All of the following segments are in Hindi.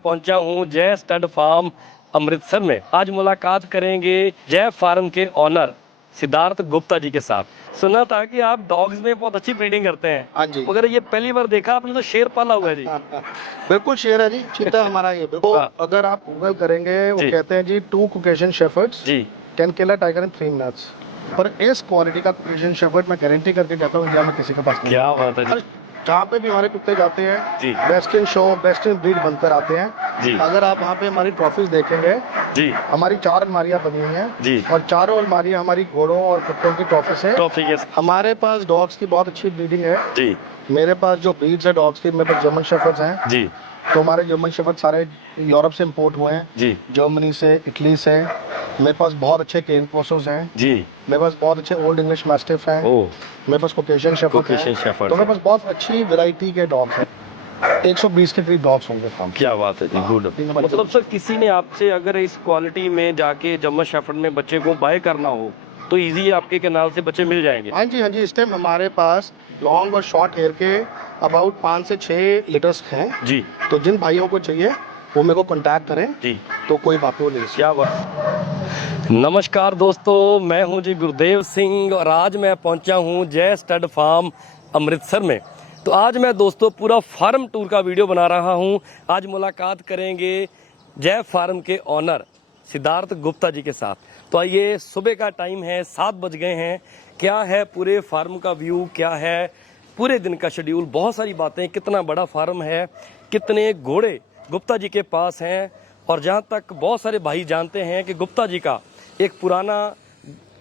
पहुंचा हूं जय स्टड फार्म अमृतसर में। आज मुलाकात करेंगे जय फार्म के ऑनर सिद्धार्थ गुप्ता जी के साथ। सुना था कि आप डॉग्स में बहुत अच्छी ब्रीडिंग करते हैं। हाँ जी। मगर ये पहली बार देखा आपने तो शेर पाला हुआ है जी। बिल्कुल शेर है जी, चीता हमारा ये बिल्कुल। हाँ। अगर आप गूगल करेंगे वो जी। कहते हैं जी 2 Caucasian Shepherds जी can kill a tiger in 3 minutes। पर इस क्वालिटी का Caucasian Shepherd मैं गारंटी करके कहता हूँ इंडिया में किसी के पास नहीं। क्या बात है जी। हर जहाँ पे भी हमारे कुत्ते जाते हैं जी best in show best in breed बनकर आते हैं जी अगर आप वहाँ पे हमारी ट्रॉफीज देखेंगे, जी हमारी 4 अलमारियाँ बनी हुई हैं जी। और चारों अलमारियाँ हमारी घोड़ों और कुत्तों की ट्रॉफी से। टॉफी के हमारे पास डॉग्स की बहुत अच्छी ब्रीडिंग है जी मेरे पास जो ब्रीड्स है डॉग्स की, मेरे पास जर्मन शेफर्ड्स हैं जी तो हमारे जर्मन शेफर्ड सारे यूरोप से इंपोर्ट हुए हैं, जी जर्मनी से, इटली से। मेरे पास बहुत अच्छे केन पोसोस हैं, जी। मेरे पास बहुत अच्छे ओल्ड इंग्लिश मैस्टिफ हैं, ओ मेरे पास कोकेशियन शेफर्ड कोकेशियन हैं। शेफर्ड। तो मेरे पास बहुत अच्छी वैरायटी के डॉग्स हैं, 120 के करीब डॉग्स होंगे फार्म। क्या बात है जी, गुड। मतलब सर किसी ने आपसे अगर इस क्वालिटी में जाके जर्मन शेफर्ड में बच्चे को बाय करना हो तो इजी है, आपके कैनाल से बच्चे मिल जाएंगे। हाँ जी, इस टाइम हमारे पास लॉन्ग और शॉर्ट हेयर के अबाउट 5 से 6 लीटर्स हैं जी। तो जिन भाइयों को चाहिए वो मेरे को कांटेक्ट करें जी तो कोई बात नहीं। क्या बात। नमस्कार दोस्तों, मैं हूं जी गुरदेव सिंह और आज मैं पहुंचा हूं जय स्टड फार्म अमृतसर में। तो आज मैं दोस्तों पूरा फार्म टूर का वीडियो बना रहा हूं। आज मुलाकात करेंगे जय फार्म के ऑनर सिद्धार्थ गुप्ता जी के साथ। तो आइए, सुबह का टाइम है, 7 बज गए हैं। क्या है पूरे फार्म का व्यू, क्या है पूरे दिन का शेड्यूल, बहुत सारी बातें, कितना बड़ा फार्म है, कितने घोड़े गुप्ता जी के पास हैं। और जहाँ तक बहुत सारे भाई जानते हैं कि गुप्ता जी का एक पुराना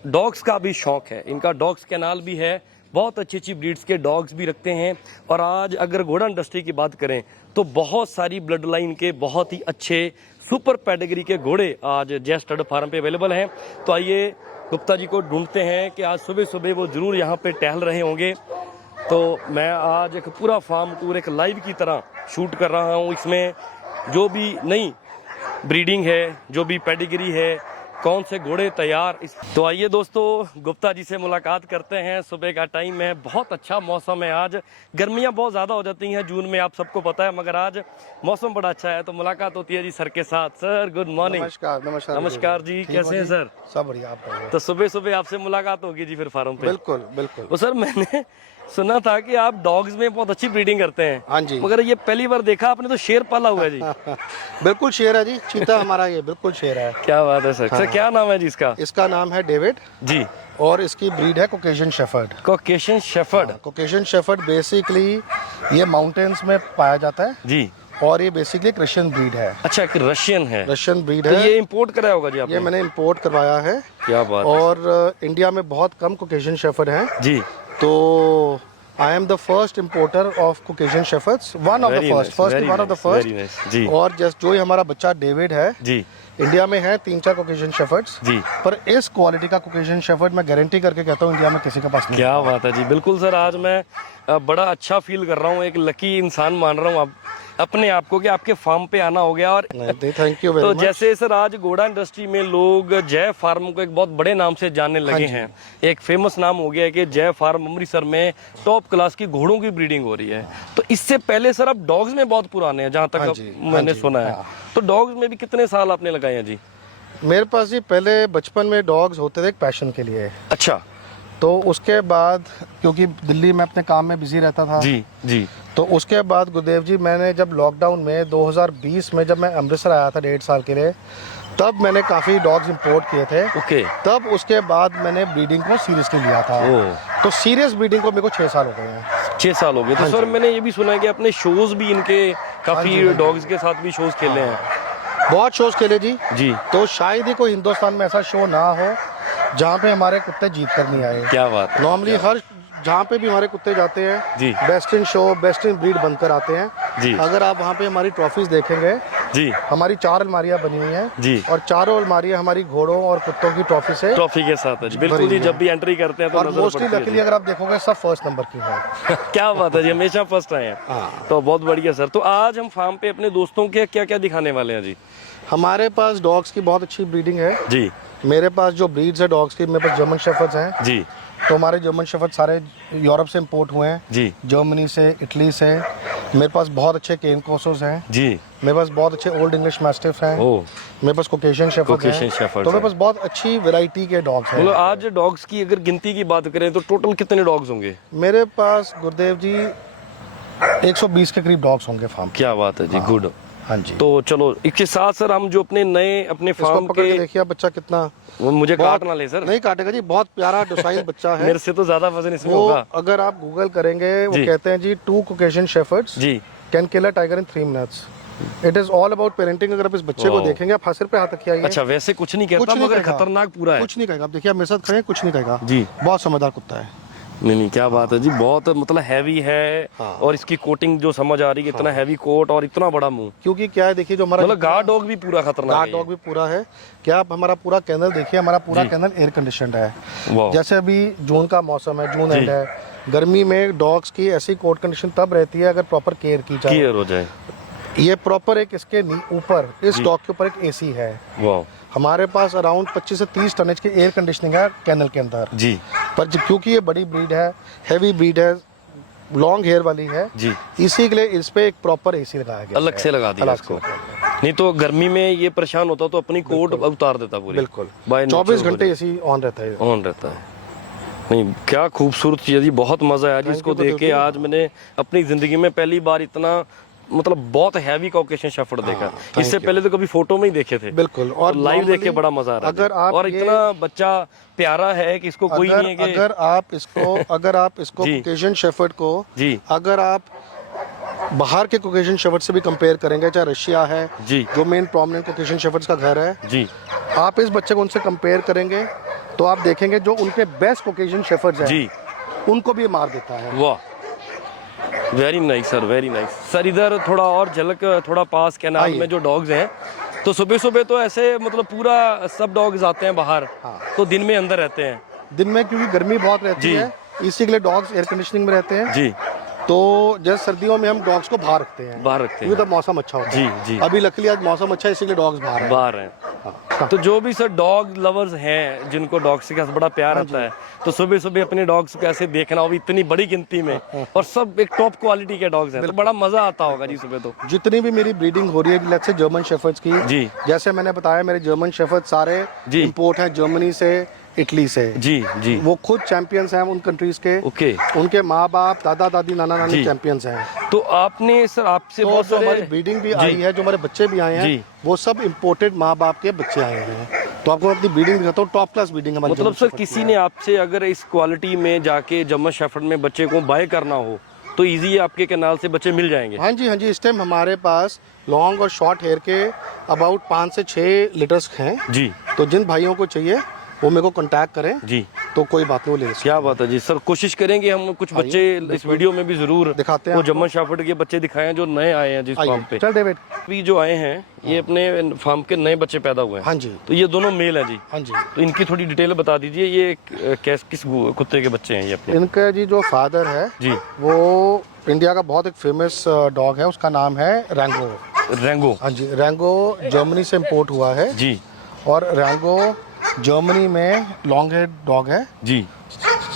डॉग्स का भी शौक है, इनका डॉग्स कैनाल भी है, बहुत अच्छी अच्छी ब्रीड्स के डॉग्स भी रखते हैं। और आज अगर घोड़ा इंडस्ट्री की बात करें तो बहुत सारी ब्लड लाइन के बहुत ही अच्छे सुपर पैडिग्री के घोड़े आज जय स्टड फार्म पे अवेलेबल हैं। तो आइए गुप्ता जी को ढूंढते हैं कि आज सुबह सुबह वो जरूर यहाँ पे टहल रहे होंगे। तो मैं आज एक पूरा फार्म टूर एक लाइव की तरह शूट कर रहा हूँ। इसमें जो भी नई ब्रीडिंग है, जो भी पेडिग्री है, कौन से घोड़े तैयार। तो आइए दोस्तों गुप्ता जी से मुलाकात करते हैं। सुबह का टाइम है, बहुत अच्छा मौसम है। आज गर्मियां बहुत ज़्यादा हो जाती हैं जून में, आप सबको पता है, मगर आज मौसम बड़ा अच्छा है तो मुलाकात होती है जी सर के साथ। Sir good morning. नमस्कार। नमस्कार नमस्कार जी, कैसे हैं सर? सब बढ़िया, आप बताइए। तो सुबह सुबह आपसे मुलाकात होगी जी फिर फार्म पे। बिल्कुल बिल्कुल। तो सर मैंने सुना था कि आप डॉग्स में बहुत अच्छी ब्रीडिंग करते हैं। हाँ जी। मगर ये पहली बार देखा आपने तो शेर पाला हुआ है जी। बिल्कुल शेर है जी, चीता हमारा ये बिल्कुल शेर है। क्या बात है सर। हाँ। सर क्या नाम है जी इसका? इसका नाम है डेविड जी। और इसकी ब्रीड है Caucasian shepherd. Caucasian shepherd. Caucasian shepherd basically ये माउंटेन्स में पाया जाता है जी। और ये बेसिकली रशियन ब्रीड है। अच्छा, एक रशियन है। रशियन ब्रीड तो है। ये इंपोर्ट कराया होगा जी आपने? ये मैंने इंपोर्ट करवाया है। क्या बात है। और इंडिया में बहुत कम कोकेशियन शेफर्ड हैं जी। तो I am the first importer of Caucasian shepherds, one of the first one of the first. जी। और जस्ट जो ही हमारा बच्चा डेविड है जी। इंडिया में है 3-4 कोकेशियन शेफर्ड्स जी। पर इस क्वालिटी का कोकेशियन शेफर्ड मैं गारंटी करके कहता हूँ इंडिया में किसी के पास नहीं। क्या बात है जी। बिल्कुल सर, आज मैं बड़ा अच्छा फील कर रहा हूँ, एक लकी इंसान मान रहा हूँ अपने आप को कि आपके फार्म पे आना हो गया। और थैंक यू वेरी तो मच। जैसे सर आज घोड़ा इंडस्ट्री में लोग जय फार्म को एक बहुत बड़े नाम से जानने लगे हैं, एक फेमस नाम हो गया है कि जय फार्म अमृतसर में टॉप क्लास की घोड़ों की ब्रीडिंग हो रही है। तो इससे पहले सर आप डॉग्स में बहुत पुराने हैं जहाँ तक मैंने सुना है। तो डॉग्स में भी कितने साल आपने लगाए हैं जी? मेरे पास जी पहले बचपन में डॉग्स होते थे एक पैशन के लिए। अच्छा। तो उसके बाद क्योंकि दिल्ली में अपने काम में बिजी रहता था जी जी। तो उसके बाद गुरुदेव जी मैंने जब लॉकडाउन में 2020 में जब मैं अमृतसर आया था 1.5 साल के लिए, तब मैंने काफ़ी डॉग्स इंपोर्ट किए थे। ओके। तब उसके बाद मैंने ब्रीडिंग को सीरियसली लिया था। तो सीरियस ब्रीडिंग को मेरे को 6 साल हो गए हैं। 6 साल हो गए। तो सर मैंने ये भी सुना है कि अपने शोज भी इनके काफ़ी डॉग्स के साथ भी शोज खेले हैं। बहुत शोज खेले जी। जी। तो शायद ही कोई हिंदुस्तान में ऐसा शो ना हो जहाँ पे हमारे कुत्ते जीत कर नहीं आए। क्या बात है। नॉर्मली हर जहाँ पे भी हमारे कुत्ते जाते हैं जी। Best in show best in breed बनकर आते हैं जी। अगर आप वहाँ पे हमारी ट्रॉफीज देखेंगे जी, हमारी 4 अलमारियाँ बनी हुई हैं जी। और चारों अलमारियाँ हमारी घोड़ों और कुत्तों की ट्रॉफी से ट्रॉफी के साथ है जी। बिल्कुल जी, जब भी एंट्री करते हैं तो और नजर मोस्टली पड़ती है लकीली जी। अगर आप देखोगे सब फर्स्ट नंबर की है। क्या बात है जी, हमेशा फर्स्ट आए हैं। हाँ। तो बहुत बढ़िया सर। तो आज हम फार्म पे अपने दोस्तों के क्या क्या दिखाने वाले हैं जी? हमारे पास डॉग्स की बहुत अच्छी ब्रीडिंग है जी। मेरे पास जो ब्रीड्स है डॉग्स की, मेरे पास जर्मन शेफर्ड्स हैं जी। तो हमारे जर्मन शेफर्ड सारे यूरोप से इंपोर्ट हुए हैं जी। जर्मनी से, इटली से। मेरे पास बहुत अच्छे केन कोर्सोस हैं जी। मेरे पास बहुत अच्छे ओल्ड इंग्लिश मैस्टिफ हैं ओ, मेरे पास कोकेशियन शेफर्ड्स Caucasian हैं Shepherds तो मेरे हैं। पास बहुत अच्छी वैरायटी के डॉग्स हैं मतलब आज डॉग्स की अगर गिनती की बात करें तो टोटल कितने डॉग्स होंगे? मेरे पास गुरुदेव जी 120 के करीब डॉग्स होंगे फार्म। क्या बात है जी, गुड। हाँ जी। तो चलो इसके साथ सर हम जो अपने इसको फार्म पकड़ के के, देखिए आप बच्चा कितना, वो मुझे बहुत- काट ना ले सर, नहीं काटेगा जी, बहुत प्यारा डोसाइल बच्चा है। मेरे से तो ज्यादा वजन इसमें वो होगा अगर आप गूगल करेंगे वो जी। कहते हैं जी 2 कोकेशियन शेफर्ड्स जी। Can kill a tiger in 3 minutes. It is all about parenting. अगर आप इस बच्चे को वाह। देखेंगे, आप सिर पे हाथ रखिए आइए। अच्छा, वैसे कुछ नहीं कुछ कहता नहीं मगर कहेगा। खतरनाक पूरा है। कुछ नहीं कहेगा। आप देखिए, आप मेरे साथ खड़े हैं, कुछ नहीं कहेगा जी। बहुत समझदार कुत्ता है। नहीं नहीं, क्या बात है जी, बहुत मतलब हैवी है। हाँ। और इसकी कोटिंग जो समझ आ रही है, इतना हैवी कोट और इतना बड़ा मुंह, क्योंकि क्या है, देखिए जो हमारा मतलब गार्ड डॉग भी पूरा खतरनाक गार्ड है डॉग भी पूरा है। क्या आप हमारा पूरा कैनल देखिए, हमारा पूरा कैनल एयर कंडीशनड है। ये। वाह। जैसे अभी जून का मौसम है, जून जी। एंड है, गर्मी में डॉग्स की ऐसी कोट कंडीशन तब रहती है अगर प्रॉपर केयर की जाए। क्लियर हो जाए। ये प्रॉपर एक इसके ऊपर, इस डॉग के ऊपर एक एसी है। वाह हमारे पास अराउंड 25 से 30 टनेज की एयर कंडीशनिंग है कैनल के अंदर। जी पर क्योंकि ये बड़ी ब्रीड है, हैवी ब्रीड है, लॉन्ग हेयर वाली है, जी, इसी के लिए इस पे एक प्रॉपर एसी लगाया गया अलग है। से लगा दिया अलग इसको। से लगा दिया। नहीं तो गर्मी में ये परेशान होता तो अपनी कोट उतार देता पूरी। बिल्कुल By nature 24 हो घंटे जाए। एसी ऑन रहता है। ऑन रहता है। नहीं, क्या खूबसूरत चीज है जी, बहुत मजा आया जी इसको देख के। आज मैंने अपनी जिंदगी में पहली बार इतना मतलब बहुत हैवी कॉकेशियन शेफर्ड देखा। इससे पहले तो कभी फोटो में ही देखे थे। बिल्कुल। और लाइव देख के normally बड़ा मजा आ रहा है अगर जी। आप और ये- इतना बच्चा प्यारा है कि इसको कोई नहीं है कि अगर आप इसको जी। कोकेशियन शेफर्ड को जी अगर आप बाहर के कोकेशियन शेफर्ड से भी कंपेयर करेंगे, चाहे रशिया है जी जो मेन प्रोमिनेंट कोकेशियन शेफर्ड्स का घर है, जी। आप इस बच्चे को उनसे कंपेयर करेंगे तो आप देखेंगे जो उनके बेस्ट कोकेशियन शेफर्ड्स हैं जी। उनको भी मार देता है। वाह, very nice sir, very nice sir. इधर थोड़ा और झलक, थोड़ा पास कैनाल आइए। में जो डॉग्स हैं, तो सुबह सुबह तो ऐसे मतलब पूरा सब डॉग्स आते हैं बाहर, हाँ। तो दिन में अंदर रहते हैं। दिन में क्योंकि गर्मी बहुत रहती जी। है, इसी के लिए डॉग्स एयर कंडीशनिंग में रहते हैं। जी, तो जैसे सर्दियों में हम डॉग्स को बाहर रखते हैं, बाहर रखते क्योंकि हैं। तब मौसम अच्छा होता जी, है। जी। अभी लकीली आज मौसम अच्छा है, इसीलिए डॉग्स बाहर हैं। बाहर हैं। हाँ। तो जो भी सर डॉग लवर्स हैं, जिनको डॉग्स के साथ बड़ा प्यार आता है, तो सुबह सुबह अपने डॉग्स को ऐसे देखना, वो भी इतनी बड़ी गिनती में, और सब एक टॉप क्वालिटी के डॉग्स हैं, तो बड़ा मजा आता होगा जी सुबह तो। जितनी भी मेरी ब्रीडिंग हो रही है, लेट्स से जर्मन शेफर्ड्स की, जी। जैसे मैंने बताया मेरे जर्मन शेफर्ड सारे जी। इंपोर्ट हैं जर्मनी से, इटली से। जी जी। वो खुद चैंपियंस हैं उन कंट्रीज के। ओके। उनके माँ बाप, दादा दादी, नाना नानी जी। चैंपियंस हैं। तो आपने सर आपसे तो बहुत जो हमारी सारे ब्रीडिंग भी जी। आई है, जो हमारे बच्चे भी आए जी। हैं, वो सब इंपोर्टेड माँ बाप के बच्चे आए हैं। तो आपको अपनी ब्रीडिंग दिखाता हूँ, टॉप क्लास ब्रीडिंग हमारी। मतलब जर्मन सर शेफर्ड की किसी है। ने आपसे अगर इस क्वालिटी में जाके जर्मन शेफर्ड में बच्चे को बाय करना हो तो इजी है, आपके कैनाल से बच्चे मिल जाएंगे। हाँ जी, हाँ जी। इस टाइम हमारे पास लॉन्ग और शॉर्ट हेयर के अबाउट 5 से 6 लीटर्स हैं। जी तो जिन भाइयों को चाहिए वो मेरे को कांटेक्ट करें, जी। तो कोई बात नहीं, वो ले सकते क्या बात है जी सर, कोशिश करेंगे हम कुछ बच्चे इस वीडियो में भी जरूर दिखाते हैं वो आपको। जर्मन शेफर्ड के बच्चे दिखाएं जो नए आए हैं जिस हैं। फार्म आइए, पे। चल डेविड। अभी जो आए हैं ये अपने फार्म के नए बच्चे पैदा हुए हैं। हाँ जी, तो ये दोनों मेल हैं जी। हाँ जी। तो इनकी थोड़ी डिटेल बता दीजिए, ये किस कुत्ते के बच्चे हैं ये अपने? इनका जी जो फादर है जी। वो इंडिया का बहुत एक फेमस डॉग है, उसका नाम है रैंगो। रेंगो। हाँ जी, रैंगो जर्मनी से इम्पोर्ट हुआ है। जी और रैंगो जर्मनी में लॉन्ग हेड डॉग है। जी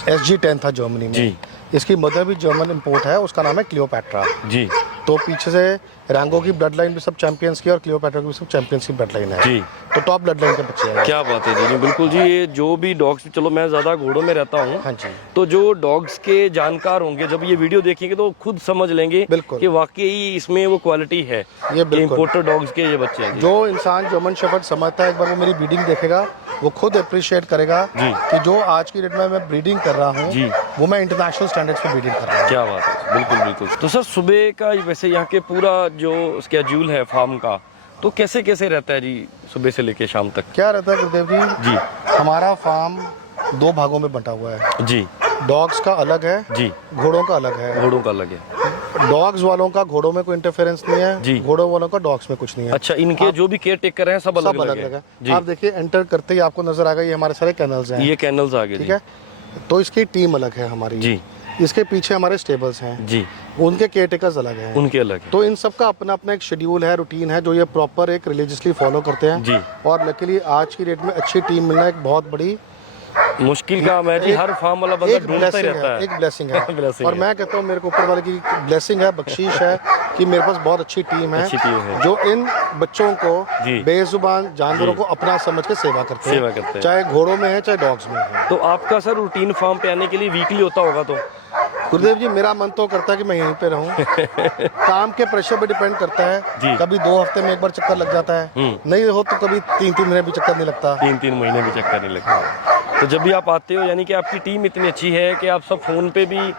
SG10 था जर्मनी में। जी। इसकी मदर भी जर्मन इम्पोर्ट है, उसका नाम है क्लियोपैट्रा। जी तो पीछे से रैंगो की ब्लड लाइन भी सब चैंपियंस की और क्लियोपैट्रा की भी सब चैंपियंस की ब्लड लाइन है। जी। तो टॉप ब्लड लाइन के बच्चे हैं। क्या बात है जी, बिल्कुल जी। ये जो भी डॉग्स, चलो मैं ज्यादा घोड़ों में रहता हूँ, हाँ जी, तो जो डॉग्स के जानकार होंगे जब ये वीडियो देखेंगे तो खुद समझ लेंगे बिल्कुल। कि वाकई इसमें वो क्वालिटी है। ये बिल्कुल। इम्पोर्टेड डॉग्स के ये बच्चे हैं जी। जो इंसान जर्मन शेफर्ड समझता है, एक बार वो मेरी ब्रीडिंग देखेगा, वो खुद अप्रिशिएट करेगा जी। कि जो आज की डेट में मैं ब्रीडिंग कर रहा हूँ, जी। वो मैं इंटरनेशनल स्टैंडर्ड्स पे ब्रीडिंग कर रहा हूँ। क्या बात है, बिल्कुल बिल्कुल। तो सर सुबह का वैसे यहाँ के पूरा जो स्केड्यूल है फार्म का, तो कैसे कैसे रहता है जी सुबह से लेके शाम तक? क्या रहता है गुरुदेव जी, जी हमारा फार्म 2 भागों में बंटा हुआ है। जी डॉग्स का अलग है, जी। घोड़ों का अलग है। घोड़ों का लगे। डॉग्स वालों का घोड़ों में कोई इंटरफेरेंस नहीं है, जी। घोड़ों वालों का डॉग्स में कुछ नहीं है। अच्छा, इनके जो भी केयर टेकर हैं सब अलग सब अलग अलग अलग है है। जी। आप देखिए, एंटर करते ही आपको नजर आएगा ये हमारे सारे कैनल्स हैं। ये कैनल्स आ गए ठीक जी। है, तो इसकी टीम अलग है हमारी। जी इसके पीछे हमारे स्टेबल्स हैं, जी। उनके केयर टेकर्स अलग हैं। उनके अलग है तो इन सब का अपना अपना एक शेड्यूल है, रूटीन है, जो ये प्रॉपर एक रिलीजियसली फॉलो करते हैं। जी। और लकीली आज की डेट में अच्छी टीम मिलना एक बहुत बड़ी मुश्किल काम है जी, हर फार्म वाला बंदा एक ढूंढता ही blessing रहता है, है। एक ब्लेसिंग है Blessing और है। मैं कहता हूँ मेरे को ऊपर वाले की ब्लेसिंग है, बख्शीश है कि मेरे पास बहुत अच्छी टीम अच्छी टीम है। जो इन बच्चों को जी। बेजुबान जानवरों को अपना समझ के सेवा करते सेवा करते हैं। चाहे घोड़ों में है चाहे डॉग्स में है। तो आपका सर रूटीन फार्म पे आने के लिए वीकली होता होगा तो? गुरुदेव जी मेरा मन तो करता है कि मैं यहीं पे रहूं। काम के प्रेशर पे डिपेंड करता जी। है, कभी 2 हफ्ते में एक बार चक्कर लग जाता है, नहीं हो तो कभी 3-3 महीने भी चक्कर नहीं लगता। 3-3 महीने भी चक्कर नहीं लगता। तो जब भी आप आते हो यानी कि आपकी टीम इतनी अच्छी है कि आप सब फोन पे भी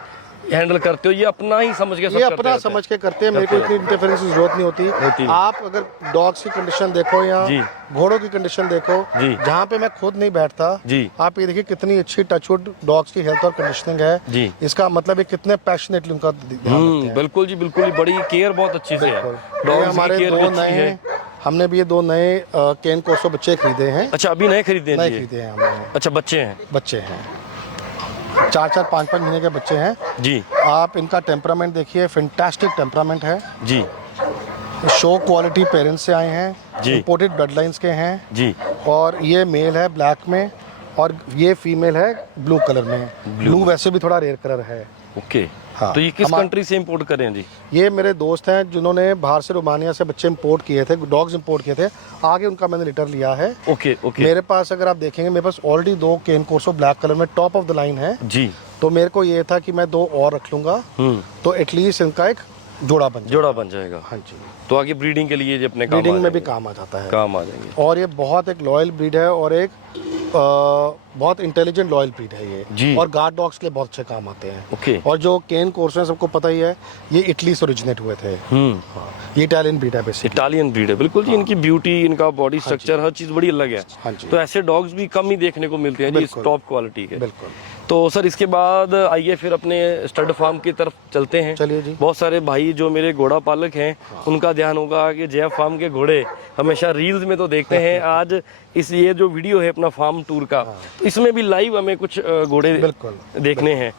हैंडल करते हो, ये अपना ही समझ के सब ये करते अपना रहते हैं। समझ के करते हैं, मेरे को इतनी इंटरफेरेंस की जरूरत नहीं होती होती। नहीं। आप अगर डॉग्स की कंडीशन देखो या जी। घोड़ों की कंडीशन देखो, जी। जहाँ पे मैं खुद नहीं बैठता, जी। आप ये देखिए कितनी अच्छी टचवुड डॉग्स की हेल्थ और कंडीशनिंग है। जी। इसका मतलब है कितने पैशनेटली उनका ध्यान रखते हैं। बिल्कुल जी, बिल्कुल ही बड़ी केयर बहुत अच्छी से है। बिल्कुल। ये डॉग्स हमारे की केयर भी 2 अच्छी नए है। हमने भी ये 2 नए केन कोर्सो बच्चे खरीदे हैं। अच्छा, अभी नए खरीदे नए हैं खरीदे हैं हमने, अच्छा, बच्चे हैं बच्चे हैं 4-4, 5-5 महीने के बच्चे हैं। जी। आप इनका टेम्परामेंट देखिए, फैंटास्टिक टेम्परामेंट है। जी। शो क्वालिटी पेरेंट्स से आए हैं, जी। इंपोर्टेड ब्लड लाइन्स के हैं। जी। और ये मेल है ब्लैक में और ये फीमेल है ब्लू कलर में। ब्लू वैसे भी थोड़ा रेयर कलर है। ओके। हाँ। तो ये किस कंट्री से इंपोर्ट करें जी? ये मेरे दोस्त हैं जिन्होंने बाहर से रोमानिया से बच्चे इंपोर्ट किए थे, डॉग्स इंपोर्ट किए थे, आगे उनका मैंने लिटर लिया है। Okay okay. मेरे पास अगर आप देखेंगे मेरे पास ऑलरेडी 2 केन कोर्सो ब्लैक कलर में टॉप ऑफ द लाइन है। जी। तो मेरे को ये था कि मैं 2 और रख लूंगा तो एटलीस्ट इनका एक जोड़ा बन जाए। जोड़ा बन जाएगा। हाँ जी, तो आगे ब्रीडिंग के लिए जो अपने काम ब्रीडिंग आ में भी जाएंगे। काम आ जाता है। काम आ जाएंगे। और ये बहुत एक लॉयल ब्रीड है और एक बहुत इंटेलिजेंट लॉयल ब्रीड है ये। जी। और गार्ड डॉग्स के लिए बहुत अच्छे काम आते हैं। ओके। और जो केन कोर्स है सबको पता ही है, ये इटली से ओरिजिनेट हुए थे। हाँ, ये इटालियन ब्रीड है बेसिकली। इटालियन ब्रीड है बिल्कुल जी। इनकी ब्यूटी, इनका बॉडी स्ट्रक्चर, हर चीज बड़ी अलग है। हाँ जी। तो ऐसे डॉग्स भी कम ही देखने को मिलते हैं जी, इस बिल्कुल। टॉप क्वालिटी के। बिल्कुल। तो सर इसके बाद आइए फिर अपने स्टड फार्म की तरफ चलते हैं। चलिए जी। बहुत सारे भाई जो मेरे घोड़ा पालक हैं उनका ध्यान होगा कि जय फार्म के घोड़े हमेशा रील्स में तो देखते हैं। आज इस ये जो वीडियो है अपना फार्म टूर का, इसमें भी लाइव हमें कुछ घोड़े बिल्कुल। देखने हैं।